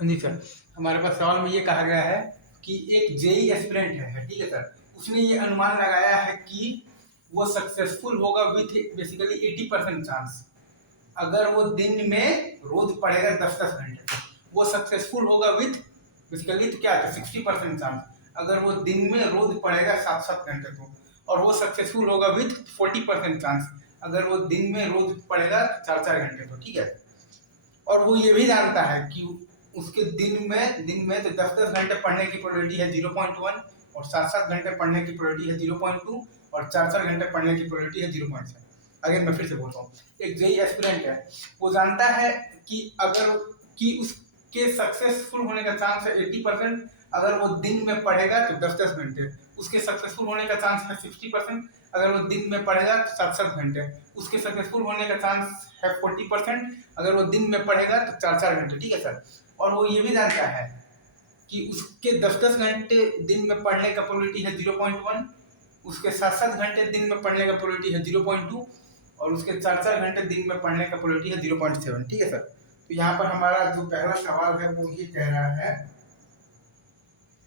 हाँ जी सर, हमारे पास सवाल में ये कहा गया है कि एक जेई एस्पिरेंट है, ठीक है सर। उसने ये अनुमान लगाया है कि वो सक्सेसफुल होगा विथ बेसिकली 80% चांस। अगर वो दिन में रोज पढ़ेगा 10-10 घंटे तो वो सक्सेसफुल होगा विथ बेसिकली तो क्या है 60% चांस। अगर वो दिन में रोज पढ़ेगा 7-7 घंटे तो, और वो सक्सेसफुल होगा विथ 40% चांस। अगर वो दिन में रोज पढ़ेगा 4-4 घंटे तो, ठीक है। और वो ये भी जानता है कि उसके दिन में तो 10-10 घंटे पढ़ने की प्रोबेबिलिटी है 0.1, और 7-7 घंटे पढ़ने की प्रोबेबिलिटी है 0.2, और 4-4 घंटे पढ़ने की प्रोबेबिलिटी है 0.7। अगर मैं फिर से बोलता हूँ, एक जेई एस्पिरेंट है, वो जानता है कि अगर कि उसके सक्सेसफुल होने का चांस है 80%। अगर वो दिन में पढ़ेगा तो 10-10 घंटे, उसके सक्सेसफुल होने का चांस है 60%। अगर वो दिन में पढ़ेगा तो 7-7 घंटे, उसके सक्सेसफुल होने का चांस है 40%। अगर वो दिन में पढ़ेगा तो 4-4 घंटे, ठीक है सर। और वो ये भी जानता है कि उसके 10-10 घंटे दिन में पढ़ने का प्रोबेबिलिटी है 0.1, उसके 7-7 घंटे दिन में पढ़ने का प्रोबेबिलिटी है 0.2, और उसके 4-4 घंटे दिन में पढ़ने का प्रोबेबिलिटी है 0.7, ठीक है सर। तो यहाँ पर हमारा जो पहला सवाल है वो ये कह रहा है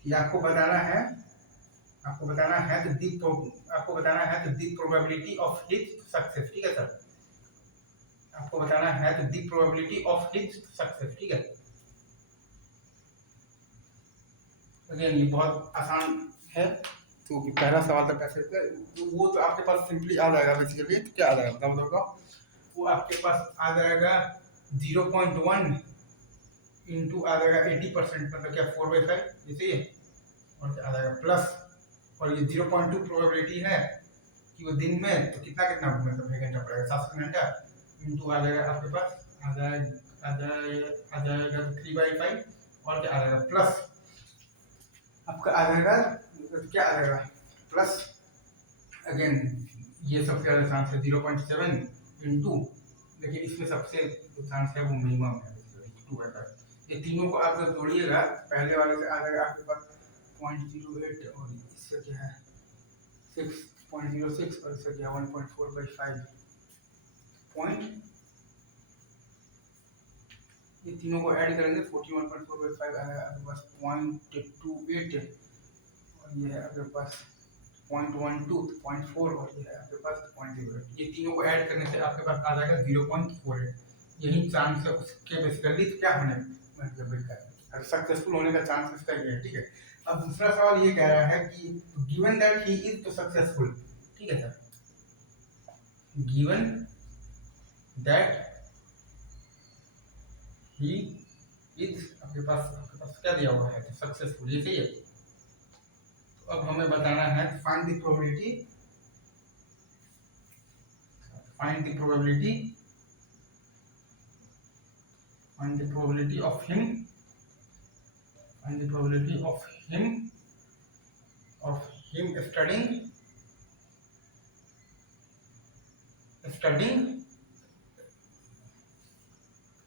कि आपको बताना है the probability of his success, ठीक है सर। आपको बताना है the probability of his success, ठीक है। अगेन ये बहुत आसान है, तो पहला सवाल तक कैसे तो वो तो आपके पास सिंपली आ जाएगा बेसिकली। तो क्या आ जाएगा बताओ, वो आपके पास आ जाएगा 0.1 इंटू आ जाएगा 80%, मतलब क्या 4/5 जैसे ये, और क्या आ जाएगा प्लस, और ये 0.2 प्रोबेबिलिटी है कि वो दिन में तो कितना कितना मतलब 1 घंटा पड़ेगा 7 घंटा, इंटू आ जाएगा आपके पास आ जाएगा 3/5, और क्या आ जाएगा प्लस आपका आ जाएगा, क्या आ जाएगा प्लस। अगेन ये सबसे ज़्यादा चांस है 0.7 इंटू, लेकिन इसमें सबसे जो चांस है वो मिनिमम है 2/5। ये तीनों को आप जब जोड़िएगा पहले वाले से आ जाएगा आपके पास 0.08, और इससे क्या है 6.06, और इससे क्या 1.4/5 पॉइंट, ये तीनों को ऐड करेंगे 41.4/5 आएगा आपके पास 0.28, और ये है आपके पास 0.12, 0.4, और ये है आपके पास 0.08। ये तीनों को ऐड करने से आपके पास आ जाएगा 0.48। यही चांस है उसके बेसिकली क्या होने मतलब का सक्सेसफुल होने का चांस इसका ये है, ठीक है। अब दूसरा सवाल ये कह रहा है कि गिवन दैट ही इज तो सक्सेसफुल, ठीक है sir. Given that he is आपके पास क्या दिया हुआ है तो सक्सेसफुल, ये सही है। तो अब हमें बताना है find the probability find the probability of him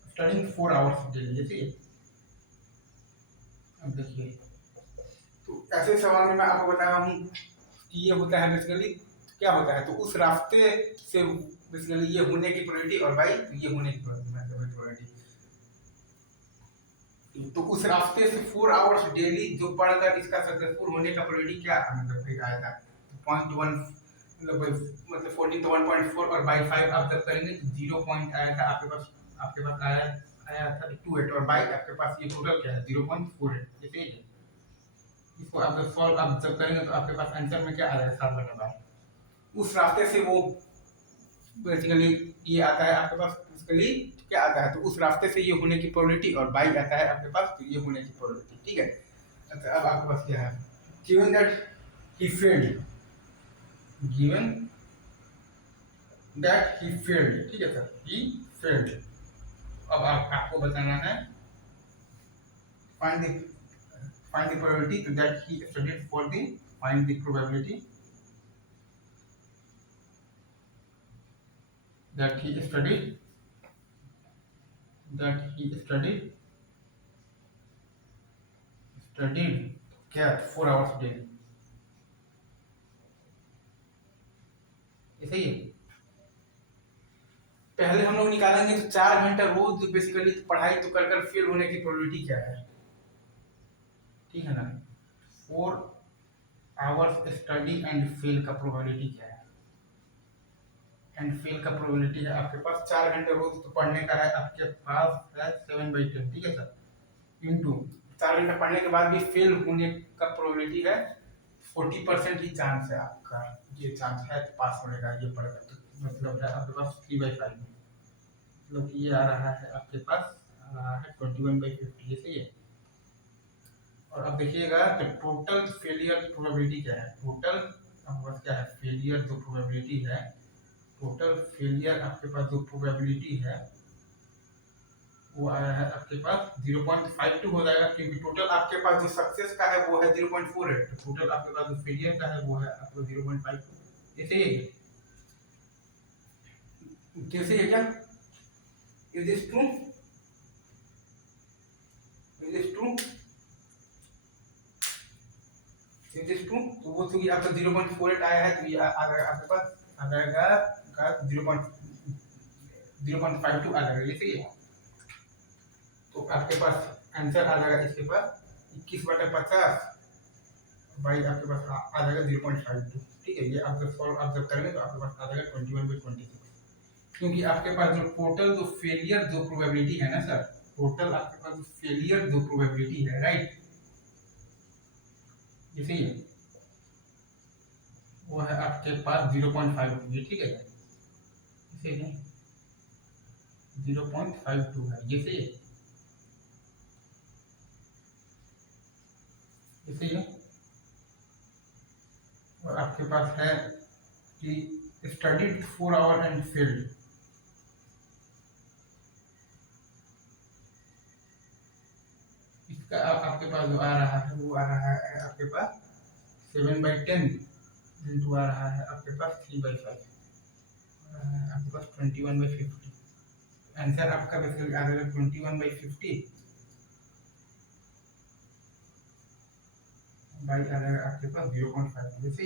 studying 4 hours daily, जैसे। अब देखिए, तो ऐसे सवाल में मैं आपको बता रहा हूँ कि ये होता है बेसिकली क्या होता है, तो उस रास्ते से बेसिकली ये होने की प्रोबेबिलिटी, और बाई ये होने की प्रोबेबिलिटी। तो उस रास्ते से 4 आवर्स डेली जो पढ़कर इसका सक्सेसफुल होने का प्रोबेबिलिटी क्या मतलब फिर आया था 0.1, मतलब 14 तो 1.4, और बाई 5 आप जब करेंगे तो 0 पॉइंट आया था आपके पास आया था 28, और बाई आपके पास ये टोटल क्या है 0.48, ये सही है। इसको आप जब सॉल्व आप जब करेंगे तो आपके पास आंसर में क्या आ जाएगा 7/12। उस रास्ते से वो बेसिकली ये आता है आपके पास बेसिकली क्या आता है, तो उस रास्ते से ये होने की प्रोबेबिलिटी, और बाई आता है आपके पास तो ये होने की प्रोबेबिलिटी, ठीक है। अच्छा अब आपके पास क्या है, गिवन दैट ही फेल्ड, ठीक है सर, ही फेल्ड। अब आपको बताना है find the probability that he studied for the find the probability that he studied क्या 4 hours daily, ये सही है। पहले हम लोग निकालेंगे तो 4 घंटा रोज बेसिकली पढ़ाई तो कर कर फेल होने की प्रोबेबिलिटी क्या है, ठीक है ना। 4 आवर्स स्टडी एंड फेल का प्रोबेबिलिटी क्या है, एंड फेल का प्रोबेबिलिटी है आपके पास 4 घंटे रोज तो पढ़ने का है, आपके पास है 7/10, ठीक है सर, इंटू 4 घंटे पढ़ने के बाद भी फेल होने का प्रोबेबिलिटी है 40% ही चांस है आपका, ये चांस है पास होने का, ये पड़ेगा तो मतलब है आपके पास 3/5, मतलब ये आ रहा है आपके पास आ रहा है 21/50, ये सही है। और अब देखिएगा तो टोटल फेलियर की प्रोबेबिलिटी क्या है, टोटल आपके पास क्या है फेलियर जो प्रोबेबिलिटी है, टोटल फेलियर आपके पास जो प्रोबेबिलिटी है वो आया है आपके पास 0.52 हो जाएगा, क्योंकि टोटल आपके पास जो सक्सेस का है वो है 0.48, तो टोटल आपके पास जो फेलियर का है वो है आपको 0.52, ऐसे ही है कैसे है क्या, is this true, is this true, is this true, तो वो चूंकि आपका 0.48 आया है तो ये आ जाएगा आपके पास आ जाएगा का 0.52 आ जाएगा, ये सही है। तो आपके पास आंसर आ जाएगा इसके पास 21/50 बाई आपके पास आ जाएगा 0.52, ठीक है। ये आप जब सॉल्व आप जब करेंगे तो आपके पास आ जाएगा 21/26, क्योंकि आपके पास जो टोटल जो फेलियर जो प्रोबेबिलिटी है ना सर, टोटल आपके पास जो फेलियर जो प्रोबेबिलिटी है, राइट, ये सही है, वो है आपके पास 0.52, ये ठीक है, इसे है 0.52 है, ये सही है, ये सही है। और आपके पास है कि स्टडीड 4 आवर एंड फेल्ड, इसका आपके पास जो आ रहा है वो आ रहा है आपके पास 7/10 इंटू आ रहा है आपके पास 3/5, आपके पास 21/50, आंसर आपका बेसिकली आ जाएगा 21/50 बाई आ जाएगा आपके पास 0.5, जैसे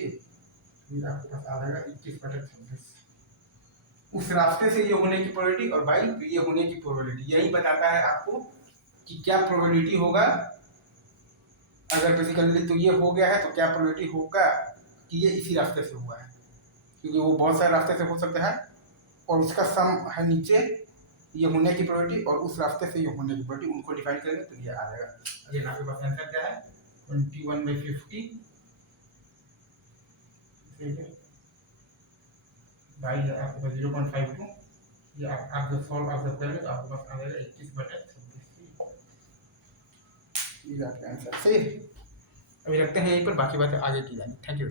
फिर आपके पास आ जाएगा 21/26, उस रास्ते से ये होने की प्रोबेबिलिटी और बाई तो ये होने की प्रोबेबिलिटी, यही बताता है आपको कि क्या प्रोबेबिलिटी होगा, अगर बेसिकली तो ये हो गया है तो क्या प्रोबेबिलिटी होगा कि ये इसी रास्ते से हुआ है, क्योंकि वो बहुत सारे रास्ते से हो सकता है और उसका सम है नीचे ये होने की प्रोबेबिलिटी और उस रास्ते से ये होने की प्रोबेबिलिटी, उनको डिफाइन करेंगे तो ये आ जाएगा। अगेन आपके पास आंसर क्या है 21/50, ठीक है, बाई है आपके पास 0.52, ये आप जब सॉल्व आप जब करेंगे तो आपके पास आ जाएगा 21/26, ये आपका आंसर सही है। अभी रखते हैं यहीं पर, बाकी बातें आगे की जाएंगी। Thank you.